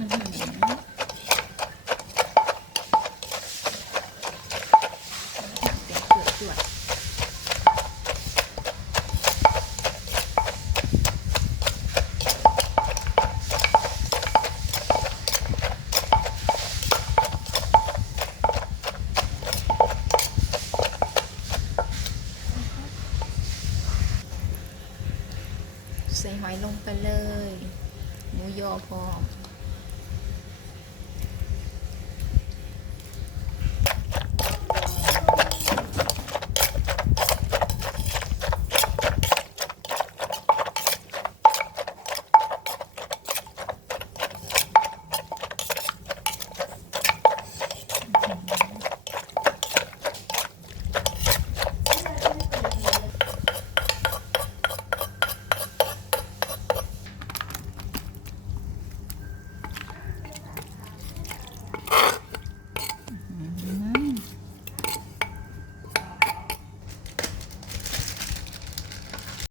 ใส่หอยลงไปเลย หมูยอพอ